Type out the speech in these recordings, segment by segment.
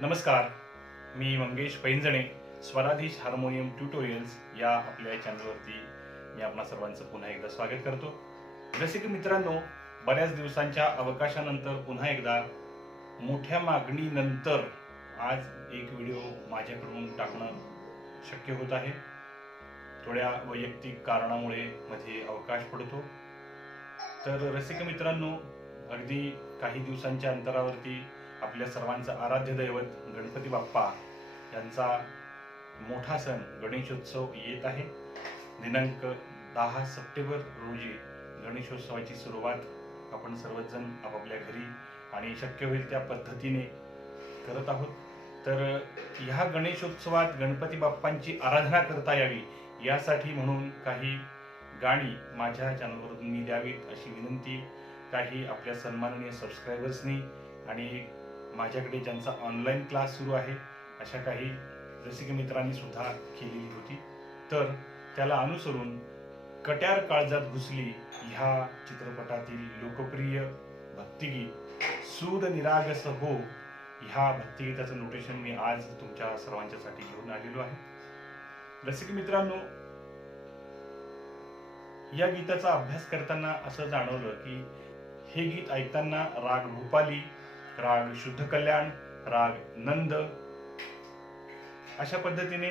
नमस्कार मी Mangesh Painjane Swaradhish harmonium tutorials या आपल्या चॅनलवरती मी आपणा सर्वांचं पुन्हा एकदा स्वागत करतो. जसे की मित्रांनो बऱ्याच दिवसांच्या अवकाशानंतर पुन्हा एकदा मोठ्या मागणीनंतर आज एक व्हिडिओ माझ्याकडून टाकणं शक्य होत आहे. थोड्या वैयक्तिक कारणामुळे मध्ये अवकाश पडतो. तर रसिक मित्रांनो अगदी काही दिवसांच्या अंतरावरती आपल्या सर्वांचं आराध्य दैवत गणपती बाप्पा यांचा मोठा सण गणेशोत्सव येत आहे. दिनांक दहा सप्टेंबर रोजी गणेशोत्सवाची सुरुवात आपण सर्वजण आपापल्या घरी आणि शक्य होईल त्या पद्धतीने करत आहोत. तर ह्या गणेशोत्सवात गणपती बाप्पांची आराधना करता यावी यासाठी म्हणून काही गाणी माझ्या चॅनलवरून मी द्यावीत अशी विनंती. काही आपल्या सन्माननीय सबस्क्रायबर्सनी आणि माझ्याकडे ज्यांचा ऑनलाईन क्लास सुरू आहे अशा काही रसिक मित्रांनी सुद्धा केलेली होती. तर त्याला अनुसरून कट्यार काळजात घुसली ह्या चित्रपटातील लोकप्रिय भक्तिगीत सूर निरागस हो ह्या भक्तिगीताचं नोटेशन मी आज तुमच्या सर्वांच्यासाठी घेऊन आलेलो आहे. रसिक मित्रांनो या गीताचा अभ्यास करताना असं जाणवलं की हे गीत ऐकताना राग भूपाली राग शुद्ध कल्याण राग नंद. अशा पद्धतीने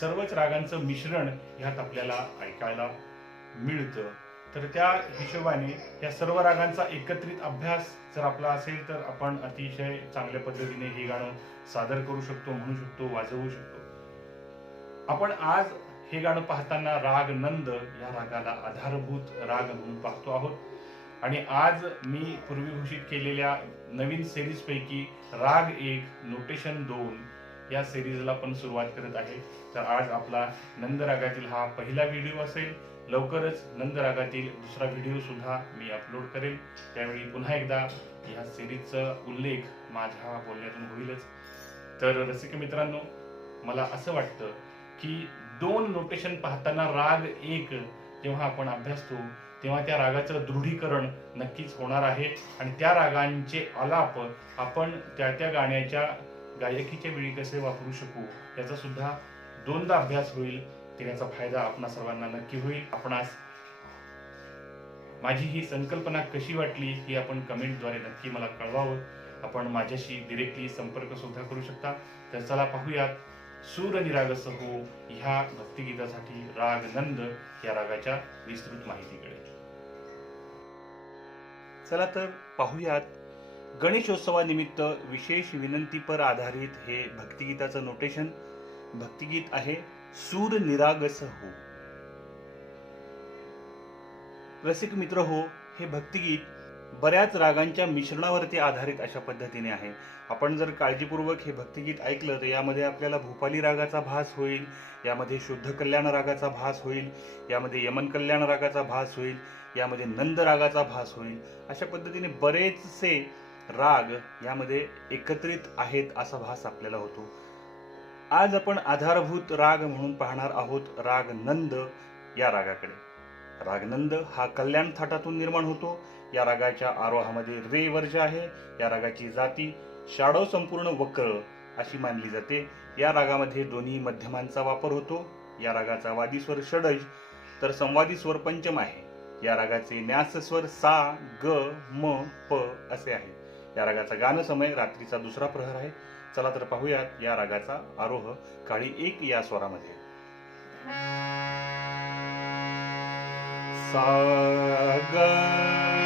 सर्वच रागांचं मिश्रण ह्यात आपल्याला ऐकायला मिळतं. तर त्या हिशोबाने या सर्व रागांचा एकत्रित अभ्यास जर आपला असेल तर आपण अतिशय चांगल्या पद्धतीने हे गाणं सादर करू शकतो म्हणू शकतो वाजवू शकतो. आपण आज हे गाणं पाहताना राग नंद या रागाला आधारभूत राग म्हणून पाहतो आहोत. आणि आज मी पूर्वी घोषित केलेल्या नवीन सिरीजपैकी राग एक नोटेशन दोन या सिरीजला पण सुरुवात करत आहे. तर आज आपला नंद रागातील हा पहिला व्हिडिओ असेल. लवकरच नंद रागातील दुसरा व्हिडिओ सुद्धा मी अपलोड करेल. त्यावेळी पुन्हा एकदा या सिरीजचा उल्लेख माझ्या बोलण्यातून होईलच. तर रसिक मित्रांनो मला असं वाटतं की दोन नोटेशन पाहताना राग एक जेव्हा आपण अभ्यासतो तेव्हा त्या रागाचं दृढीकरण नक्कीच होणार आहे. आणि त्या रागांचे आलाप आपण त्या त्या गाण्याच्या गायकीच्या वेळी कसे वापरू शकू याचा सुद्धा दोनदा अभ्यास होईल त्याचा फायदा आपणा सर्वांना नक्की होईल. आपणास माझी ही संकल्पना कशी वाटली ही आपण कमेंटद्वारे नक्की मला कळवावं. आपण माझ्याशी डिरेक्टली संपर्क सुद्धा करू शकता. तर चला पाहूयात. सूर निरागस हो ह्या भक्तिगीतासाठी राग नंद या रागाच्या विस्तृत माहितीकडे. चला तर पाहूयात. गणेशोत्सवानिमित्त विशेष विनंतीपर आधारित हे भक्तिगीताचं नोटेशन भक्तिगीत आहे सूर निरागस हो. रसिक मित्र हो हे भक्तिगीत बऱ्याच रागांच्या मिश्रणावरती आधारित अशा पद्धतीने आहे. आपण जर काळजीपूर्वक हे भक्तिगीत ऐकलं तर यामध्ये आपल्याला भूपाली रागाचा भास होईल यामध्ये शुद्ध कल्याण रागाचा भास होईल यामध्ये यमन कल्याण रागाचा भास होईल यामध्ये नंद रागाचा भास होईल. अशा पद्धतीने बरेचसे राग यामध्ये एकत्रित आहेत असा भास आपल्याला होतो. आज आपण आधारभूत राग म्हणून पाहणार आहोत राग नंद या रागाकडे. रागनंद हा कल्याण थाटातून निर्माण होतो. या रागाच्या आरोहामध्ये रे वर्ज आहे. या रागाची जाती शाडो संपूर्ण वक्र अशी मानली जाते. या रागामध्ये दोन्ही मध्यमांचा वापर होतो. या रागाचा वादी स्वर षडज तर संवादी स्वर पंचम आहे. या रागाचे न्यास स्वर सा ग म प असे आहे. या रागाचा गानसमय रात्रीचा दुसरा प्रहर आहे. चला तर पाहूयात या रागाचा आरोह काळी एक या स्वरामध्ये. सा ग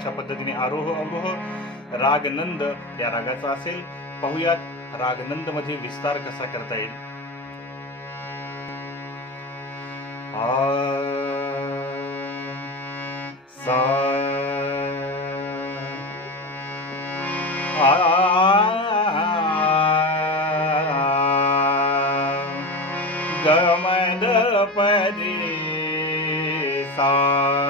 अशा पद्धतीने आरोह अवरोह रागनंद या रागाचा असेल पाहुयात रागनंदमध्ये विस्तार कसा करता येईल गमद पदे सा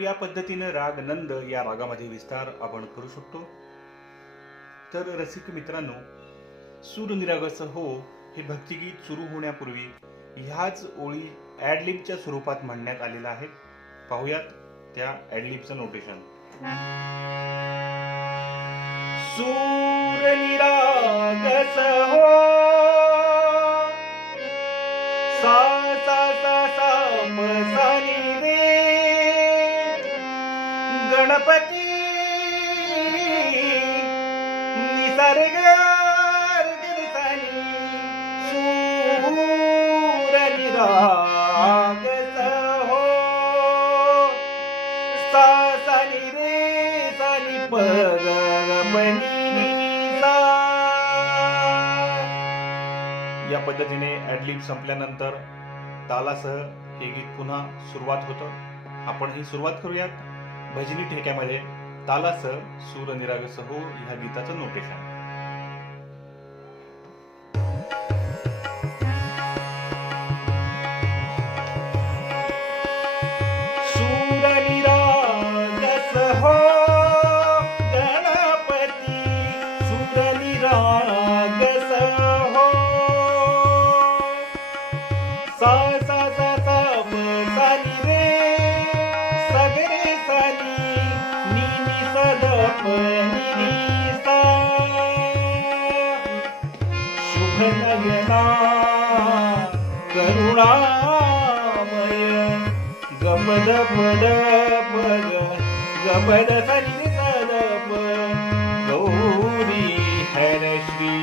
तर या पद्धतीने राग नंद या रागामध्ये विस्तार आपण करू शकतो. तर रसिक मित्रांनो सूर निरागस हो हे भक्तिगीत सुरू होण्यापूर्वी ह्याच ओळी ॲडलिपच्या स्वरूपात म्हणण्यात आलेलं आहे. पाहूयात त्या ॲडलिपचं नोटेशन सूर निरागस हो सा सा सा सा मसानी गणपती निसर्ग या पद्धतीने ॲडलिप संपल्यानंतर तालासह हे गीत पुन्हा सुरुवात होतं. आपण ही सुरुवात करूयात. भजनी ठेक्यामध्ये तालासह सूर निरागस हो ह्या गीताचं नोटेशन. करुणामय। गमद पद गमद गौरी हर श्री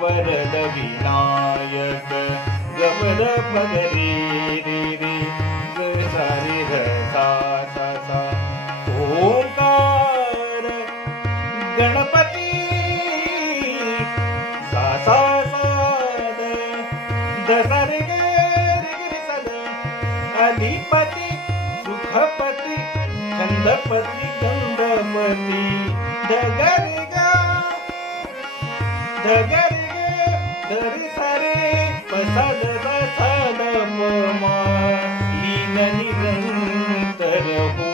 वरद विनायक। गमद पद रे अधिपती सुखपती छंदपती गंगमती धगरे ग धगरे ग सारे पसाद साद मा लीन निरंतर हो।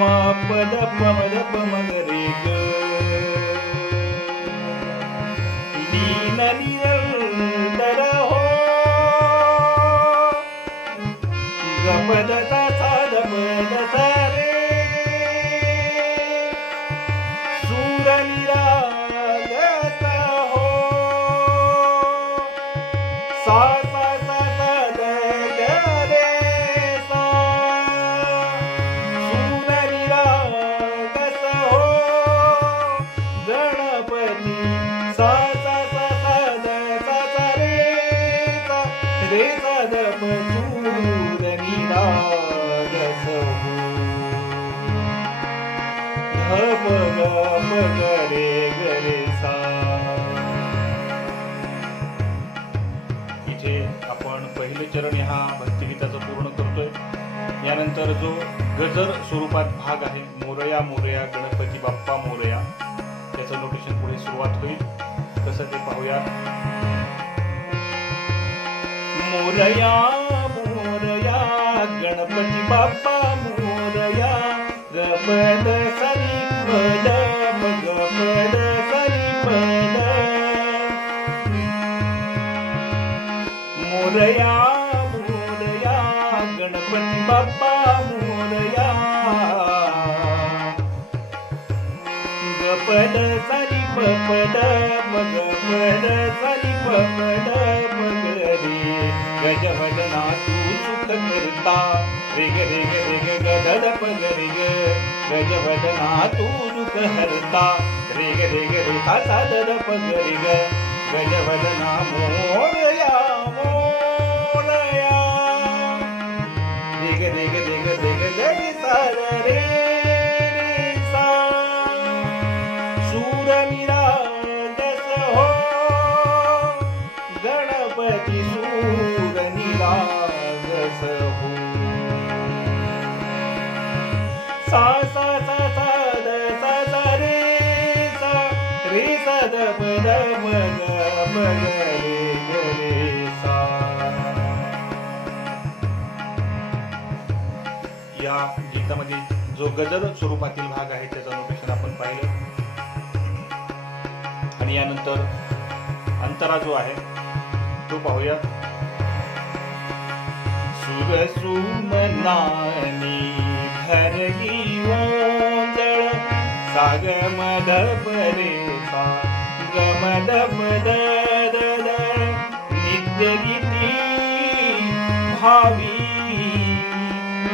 मा पद पमद रे ग पहिले चरण हा भक्तिगीताचा पूर्ण करतोय. यानंतर जो गजर स्वरूपात भाग आहे मोरया मोरया गणपती बाप्पा मोरया त्याचं नोटेशन पुढे सुरुवात होईल. कसं ते पाहूया. मोरया मोरया गणपती बाप्पा मोरया गपद मोरया मोरया गणपती बाप्पा मोरया. गपद सारी पपद मगपद सारी पपद रे गजवदना तू सुख करता. रेग रेग रेग गदद पग ग गजवदना तू दुख हरता. रेग रेग रेखा सादर पग ग गजवदना मोरया या गीतामध्ये जो गजल स्वरूपातील भाग आहे त्याचं अनुपेक्षण आपण पाहिलं. आणि यानंतर अंतरा जो आहे तो पाहूया सुर सुमनानी भरगी ओंजळ साग मध परे सा गमद मद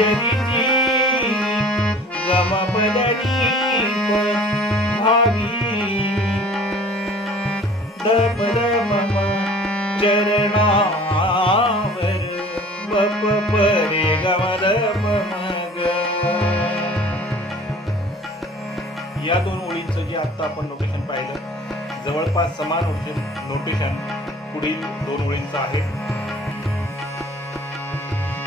द प भावी दपद मम चरणावर परे गमद या दोन ओळींचं जे आता आपण नोटेशन पाहिलं जवळपास समान नोटेशन पुढील दोन ओळींचं आहे.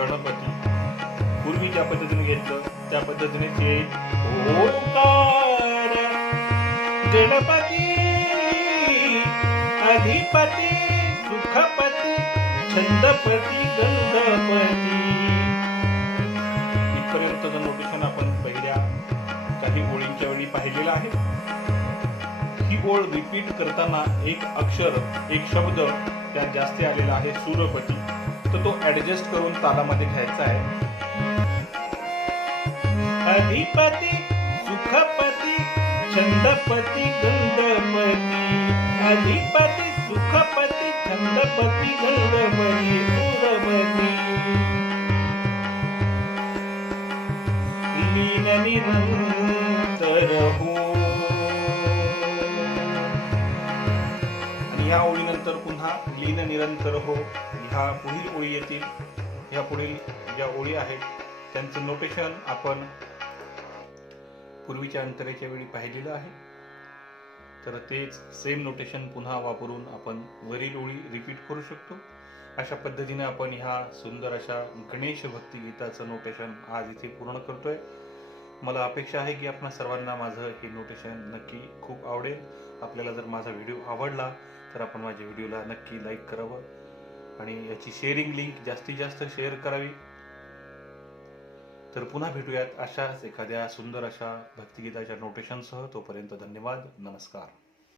गणपती. पूर्वी ज्या पद्धतीने घेतलं त्या पद्धतीनेच येईल ओंकार. गणपती अधिपती सुखपती छंदपती गंधपती. इथपर्यंतचं नोटेशन आपण पहिल्या काही ओळींच्या वेळी पाहिलेलं आहे ही ओळ रिपीट करताना एक अक्षर एक शब्द त्यात जास्ती आलेला आहे सूरपती. तर तो ऍडजस्ट करून तालामध्ये घ्यायचा आहे. अधिपती सुखपती छंदपती गंधपती. अधिपती सुखपती छंदपती गंधपती सूरपती. लीन निरंतर हो. आणि ह्या तर पुन्हा लीन निरंतर हो. ह्या पुढील ओळी येतील. ह्या पुढील ज्या ओळी आहेत त्यांचं नोटेशन आपण पूर्वीच्या अंतरेच्या वेळी पाहिलेलं आहे. तर तेच सेम नोटेशन पुन्हा वापरून आपण वरील ओळी रिपीट करू शकतो. अशा पद्धतीने आपण ह्या सुंदर अशा गणेश भक्ती गीताचं नोटेशन आज इथे पूर्ण करतोय. मला अपेक्षा आहे की आपण सर्वांना माझं हे नोटेशन नक्की खूप आवडेल. आपल्याला जर माझा व्हिडिओ आवडला तर आपण माझ्या व्हिडिओला नक्की लाईक करावं आणि याची शेअरिंग लिंक जास्तीत जास्त शेअर करावी. तर पुन्हा भेटूयात अशाच एखाद्या सुंदर अशा भक्तिगीताच्या नोटेशनसह तोपर्यंत धन्यवाद. नमस्कार.